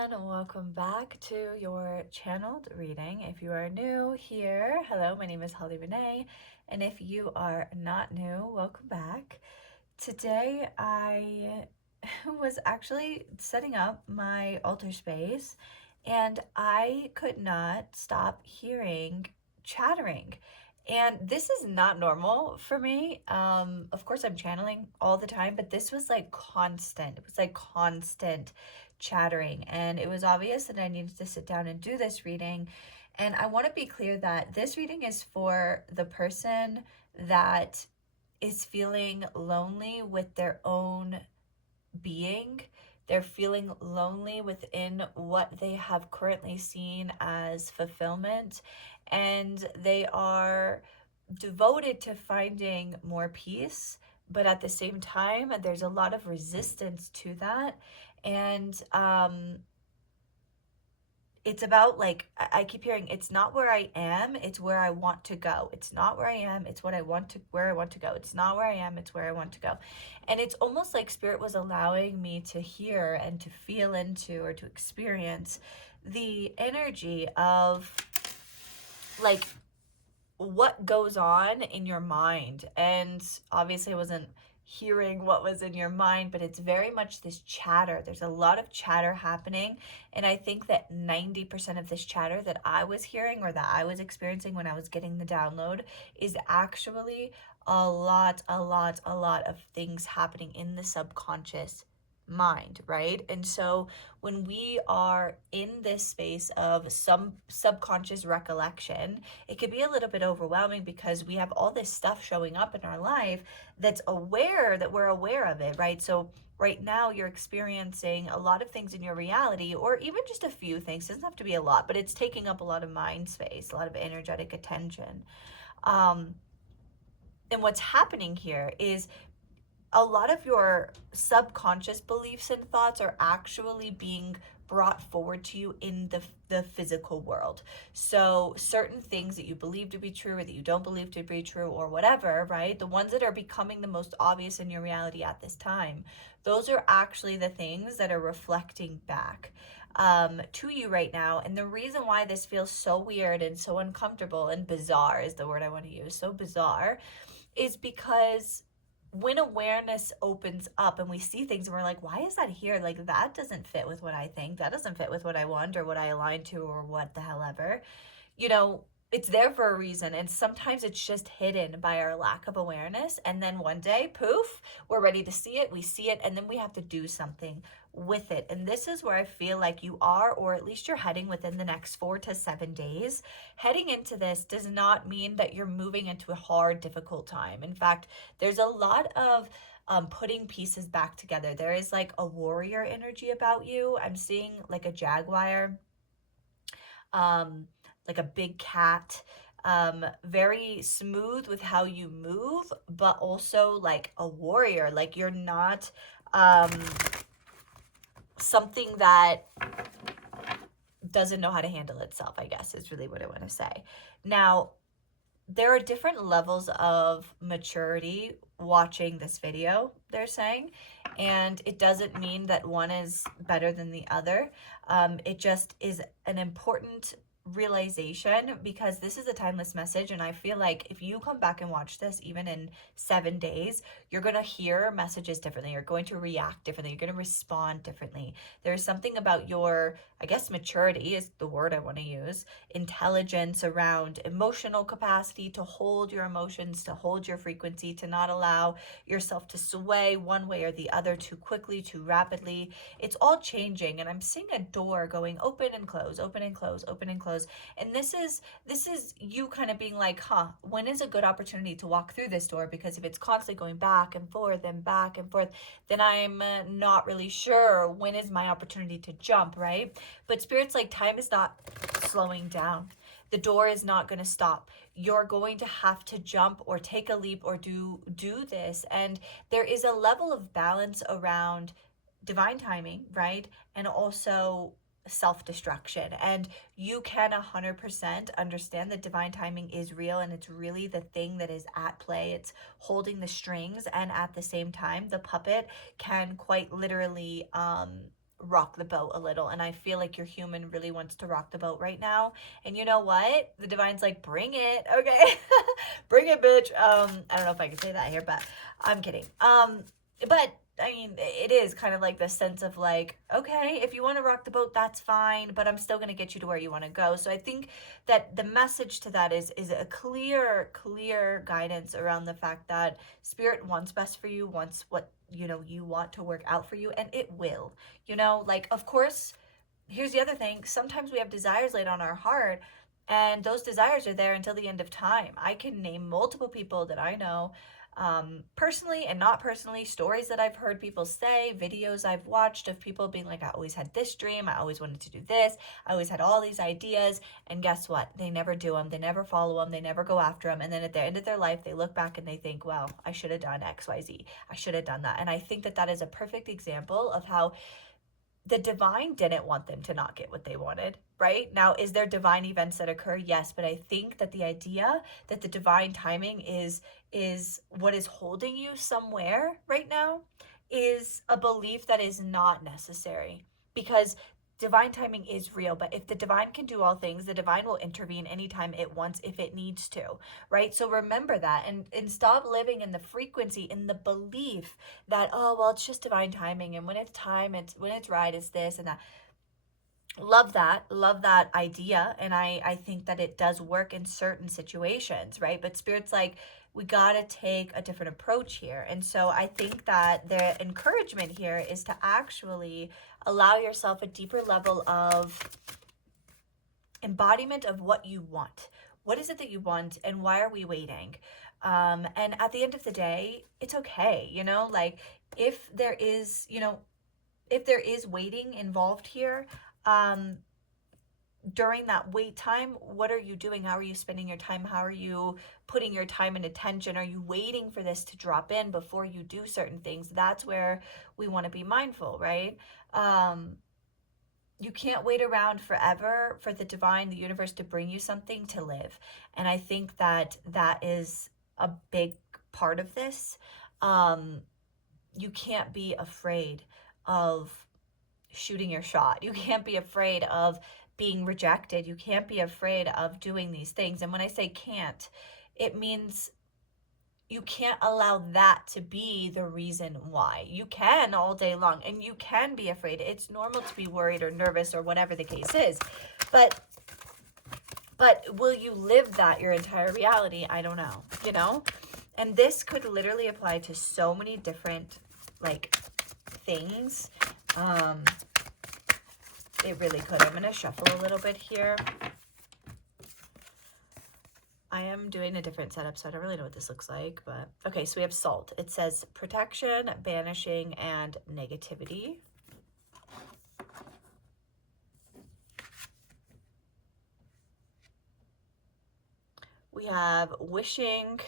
everyone, welcome back to your channeled reading. If you are new here, hello, my name is Holly Renee, and if you are not new, welcome back. Today I was actually setting up my altar space and I could not stop hearing chattering. And this is not normal for me. Of course, I'm channeling all the time, but this was like constant. It was like constant chattering. And it was obvious that I needed to sit down and do this reading. And I want to be clear that this reading is for the person that is feeling lonely with their own being. They're feeling lonely within what they have currently seen as fulfillment, and they are devoted to finding more peace. But at the same time, there's a lot of resistance to that. And it's about like I keep hearing it's not where I am, it's where I want to go. It's not where I am, it's what I want to where I want to go. It's not where I am, it's where I want to go. And it's almost like spirit was allowing me to hear and to feel into or to experience the energy of like what goes on in your mind. And obviously I wasn't hearing what was in your mind, but it's very much this chatter. There's a lot of chatter happening, and I think that 90% of this chatter that I was hearing or that I was experiencing when I was getting the download is actually a lot of things happening in the subconscious mind, right? And so when we are in this space of some subconscious recollection, it could be a little bit overwhelming because we have all this stuff showing up in our life that's aware that we're aware of it, right? So right now you're experiencing a lot of things in your reality, or even just a few things. It doesn't have to be a lot, but it's taking up a lot of mind space, a lot of energetic attention. um and what's happening here is a lot of your subconscious beliefs and thoughts are actually being brought forward to you in the physical world. So certain things that you believe to be true or that you don't believe to be true or whatever, right? The ones that are becoming the most obvious in your reality at this time, those are actually the things that are reflecting back to you right now. And the reason why this feels so weird and so uncomfortable and bizarre is the word I want to use, so bizarre, is because when awareness opens up and we see things and we're like, why is that here? Like, that doesn't fit with what I think. That doesn't fit with what I want or what I align to or what the hell ever. You know, it's there for a reason. And sometimes it's just hidden by our lack of awareness. And then one day, poof, we're ready to see it. We see it. And then we have to do something with it. And this is where I feel like you are, or at least you're heading within the next 4 to 7 days. Heading into this does not mean that you're moving into a hard, difficult time. In fact, there's a lot of putting pieces back together. There is like a warrior energy about you. I'm seeing like a jaguar, um, like a big cat, very smooth with how you move, but also like a warrior. Like you're not um, something that doesn't know how to handle itself, I guess is really what I want to say. Now, there are different levels of maturity watching this video, they're saying, and it doesn't mean that one is better than the other. It just is an important realization because this is a timeless message, and I feel like if you come back and watch this even in 7 days, you're going to hear messages differently, you're going to react differently, you're going to respond differently. There's something about your, I guess maturity is the word I want to use, intelligence around emotional capacity to hold your emotions, to hold your frequency, to not allow yourself to sway one way or the other too quickly, too rapidly. It's all changing, and I'm seeing a door going open and close, open and close, open and close. And this is you kind of being like, when is a good opportunity to walk through this door? Because if it's constantly going back and forth and back and forth, then I'm not really sure when is my opportunity to jump, right? But spirit's like, time is not slowing down. The door is not going to stop. You're going to have to jump or take a leap or do this. And there is a level of balance around divine timing, right? And also self-destruction. And you can 100% understand that divine timing is real, and it's really the thing that is at play. It's holding the strings, and at the same time the puppet can quite literally rock the boat a little. And I feel like your human really wants to rock the boat right now. And you know what? The divine's like, bring it, okay? Bring it, bitch. I don't know if I can say that here, but I'm kidding. But I mean, it is kind of like the sense of like, okay, if you want to rock the boat, that's fine, but I'm still going to get you to where you want to go. So I think that the message to that is a clear guidance around the fact that spirit wants best for you, wants what, you know, you want to work out for you, and it will. You know, like, of course, here's the other thing. Sometimes we have desires laid on our heart, and those desires are there until the end of time. I can name multiple people that I know, personally and not personally, stories that I've heard people say, videos I've watched of people being like, I always had this dream, I always wanted to do this, I always had all these ideas, and guess what? They never do them, they never follow them, they never go after them, and then at the end of their life, they look back and they think, well, I should have done XYZ, I should have done that. And I think that that is a perfect example of how the divine didn't want them to not get what they wanted, right? Now, is there divine events that occur? Yes, but I think that the idea that the divine timing is what is holding you somewhere right now is a belief that is not necessary, because divine timing is real. But if the divine can do all things, the divine will intervene anytime it wants, if it needs to, right? So remember that, and stop living in the frequency, in the belief that, oh well, it's just divine timing, and when it's time, it's when it's right, it's this and that. Love that idea, and I think that it does work in certain situations, right? But spirit's like, we got to take a different approach here. And so I think that the encouragement here is to actually allow yourself a deeper level of embodiment of what you want. What is it that you want, and why are we waiting? And at the end of the day, it's okay, you know, like, if there is, you know, if there is waiting involved here, during that wait time, what are you doing? How are you spending your time? How are you putting your time and attention? Are you waiting for this to drop in before you do certain things? That's where we want to be mindful, right? You can't wait around forever for the divine, the universe, to bring you something to live. And I think that that is a big part of this. You can't be afraid of shooting your shot. You can't be afraid of being rejected. You can't be afraid of doing these things. And when I say can't, it means you can't allow that to be the reason why. You can all day long, and you can be afraid. It's normal to be worried or nervous or whatever the case is. But will you live that your entire reality? I don't know, you know? And this could literally apply to so many different, like, things. It really could. I'm going to shuffle a little bit here. I am doing a different setup, so I don't really know what this looks like, but okay, so we have salt. It says protection, banishing, and negativity. We have wishing.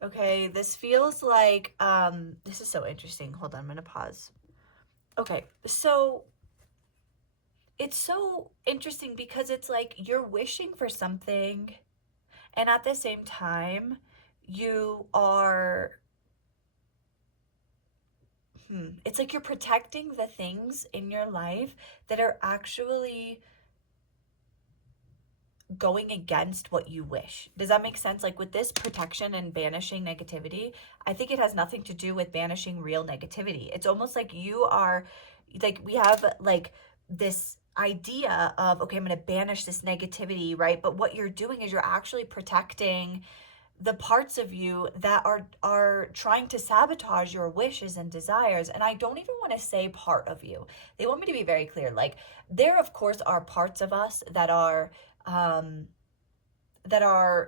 Okay, this feels like, this is so interesting. Hold on, I'm going to pause. Okay, so it's so interesting because it's like you're wishing for something, and at the same time, you are, it's like you're protecting the things in your life that are actually going against what you wish. Does that make sense? Like, with this protection and banishing negativity, I think it has nothing to do with banishing real negativity. It's almost like you are, like, we have like this idea of, okay, I'm going to banish this negativity, right? But what you're doing is you're actually protecting the parts of you that are trying to sabotage your wishes and desires. And I don't even want to say part of you. They want me to be very clear. Like, there of course are parts of us that are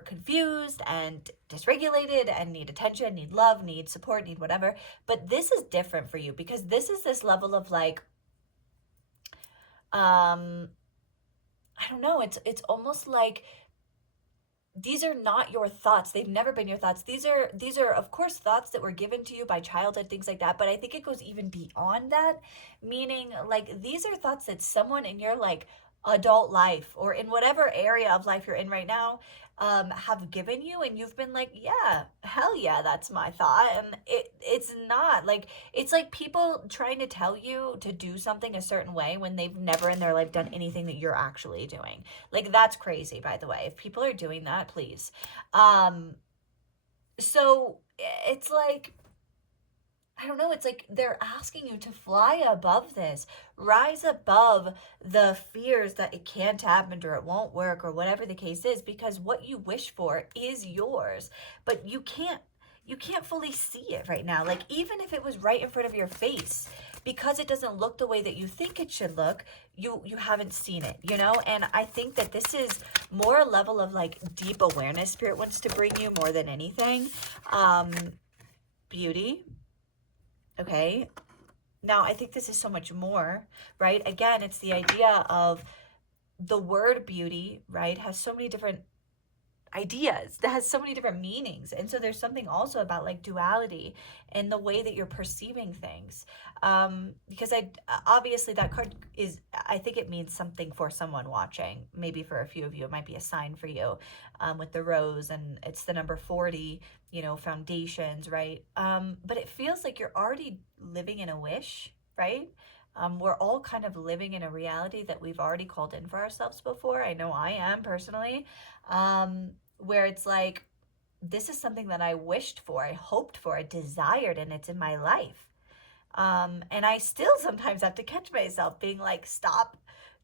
confused and dysregulated and need attention, need love, need support, need whatever. But this is different for you, because this is this level of like, I don't know, it's almost like these are not your thoughts. They've never been your thoughts. These are of course thoughts that were given to you by childhood, things like that, but I think it goes even beyond that, meaning like these are thoughts that someone in your like adult life or in whatever area of life you're in right now, have given you, and you've been like, yeah, hell yeah, that's my thought. And it's not like, it's like people trying to tell you to do something a certain way when they've never in their life done anything that you're actually doing. Like, that's crazy, by the way. If people are doing that, please. So it's like, I don't know, it's like they're asking you to fly above this, rise above the fears that it can't happen or it won't work or whatever the case is, because what you wish for is yours, but you can't fully see it right now. Like, even if it was right in front of your face, because it doesn't look the way that you think it should look, you haven't seen it, you know? And I think that this is more a level of like deep awareness spirit wants to bring you more than anything. Beauty. Okay. Now, I think this is so much more, right? Again, it's the idea of the word beauty, right? Has so many different ideas, that has so many different meanings. And so there's something also about like duality and the way that you're perceiving things. Because I obviously that card is, I think it means something for someone watching. Maybe for a few of you it might be a sign for you, with the rose, and it's the number 40, you know, foundations, right? But it feels like you're already living in a wish, right? We're all kind of living in a reality that we've already called in for ourselves before. I know I am personally, where it's like, this is something that I wished for, I hoped for, I desired, and it's in my life. And I still sometimes have to catch myself being like, stop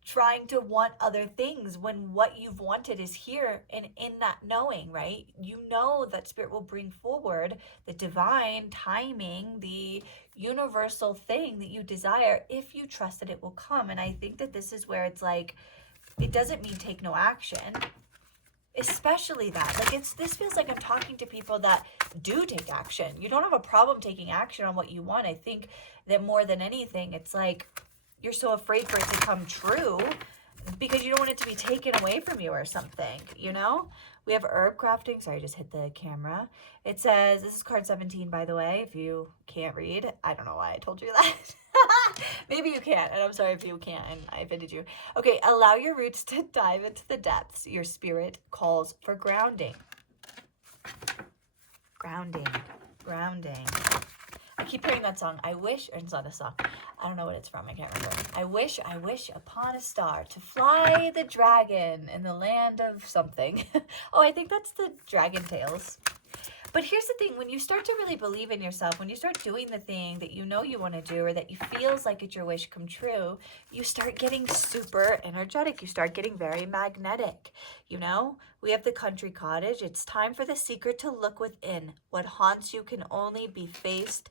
trying to want other things when what you've wanted is here, and in that knowing, right? You know that spirit will bring forward the divine timing, the universal thing that you desire, if you trust that it will come. And I think that this is where it's like, it doesn't mean take no action, especially that, like, it's, this feels like I'm talking to people that do take action. You don't have a problem taking action on what you want. I think that more than anything, it's like you're so afraid for it to come true because you don't want it to be taken away from you or something, you know? We have herb crafting. Sorry, I just hit the camera. It says, this is card 17, by the way, if you can't read. I don't know why I told you that. Maybe you can't, and I'm sorry if you can't and I offended you. Okay, allow your roots to dive into the depths. Your spirit calls for grounding. Grounding. Grounding. I keep hearing that song. I wish, or it's not a song. I don't know what it's from. I can't remember. I wish upon a star to fly the dragon in the land of something. Oh, I think that's the Dragon Tales. But here's the thing, when you start to really believe in yourself, when you start doing the thing that you know you want to do, or that you feels like it's your wish come true, you start getting super energetic. You start getting very magnetic. You know, we have the country cottage. It's time for the secret to look within. What haunts you can only be faced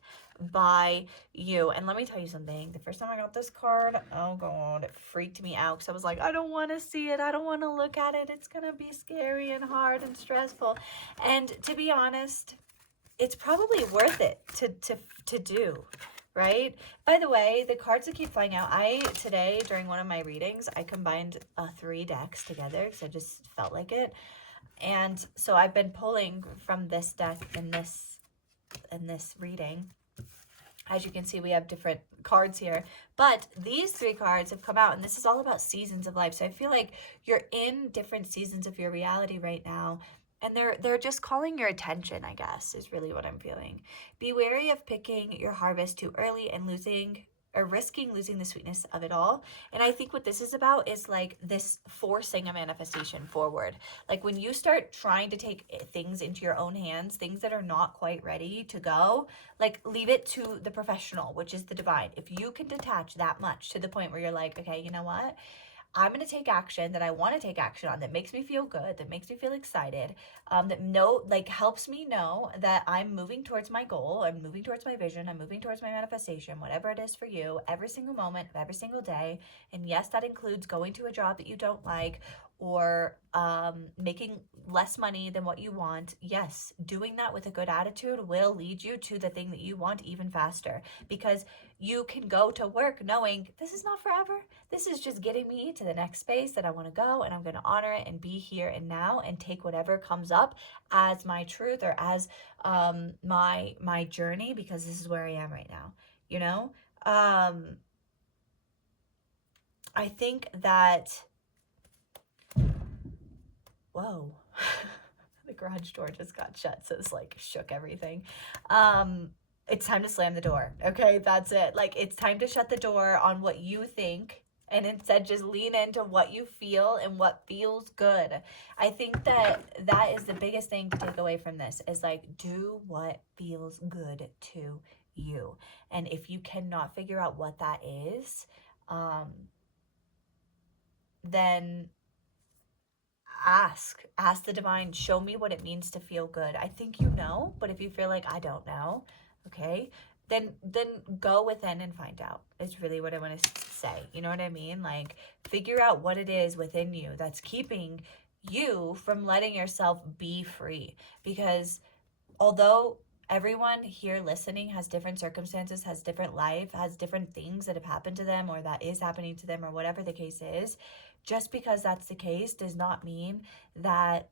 by you. And let me tell you something. The first time I got this card, oh god, it freaked me out, because I was like, I don't want to see it. I don't want to look at it. It's gonna be scary and hard and stressful. And to be honest, it's probably worth it to do, right? By the way, the cards that keep flying out, today during one of my readings, I combined 3 decks together because I just felt like it. And so I've been pulling from this deck in this reading. As you can see, we have different cards here, but these 3 cards have come out, and this is all about seasons of life. So I feel like you're in different seasons of your reality right now, and they're just calling your attention, I guess, is really what I'm feeling. Be wary of picking your harvest too early and risking losing the sweetness of it all. And I think what this is about is like this forcing a manifestation forward. Like, when you start trying to take things into your own hands, things that are not quite ready to go, like, leave it to the professional, which is the divine. If you can detach that much to the point where you're like, okay, you know what? I'm going to take action that I want to take action on, that makes me feel good, that makes me feel excited, that helps me know that I'm moving towards my goal, I'm moving towards my vision, I'm moving towards my manifestation, whatever it is for you, every single moment of every single day. And yes, that includes going to a job that you don't like, or making less money than what you want. Yes, doing that with a good attitude will lead you to the thing that you want even faster, because you can go to work knowing this is not forever. This is just getting me to the next space that I want to go, and I'm going to honor it and be here and now and take whatever comes up as my truth, or as my journey, because this is where I am right now, you know? I think that, whoa. garage door just got shut, so it's like shook everything. It's time to slam the door. Okay, that's it. Like, it's time to shut the door on what you think and instead just lean into what you feel and what feels good. I think that that is the biggest thing to take away from this is like, do what feels good to you. And if you cannot figure out what that is, then ask the divine, show me what it means to feel good. I think you know, but if you feel like I don't know, okay, then go within and find out. Is really what I want to say. You know what I mean? Like, figure out what it is within you that's keeping you from letting yourself be free. Because although everyone here listening has different circumstances, has different life, has different things that have happened to them or that is happening to them or whatever the case is, just because that's the case does not mean that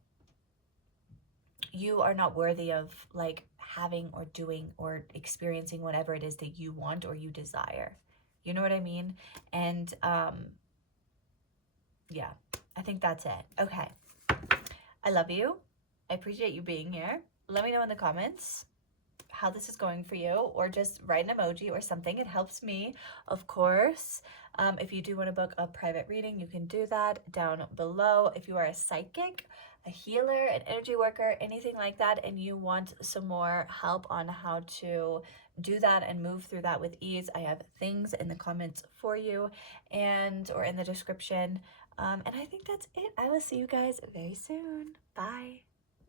you are not worthy of like having or doing or experiencing whatever it is that you want or you desire. You know what I mean? And yeah, I think that's it. Okay. I love you. I appreciate you being here. Let me know in the comments how this is going for you, or just write an emoji or something. It helps me, of course. If you do want to book a private reading, you can do that down below. If you are a psychic, a healer, an energy worker, anything like that, and you want some more help on how to do that and move through that with ease, I have things in the comments for you and or in the description. And I think that's it. I will see you guys very soon. Bye.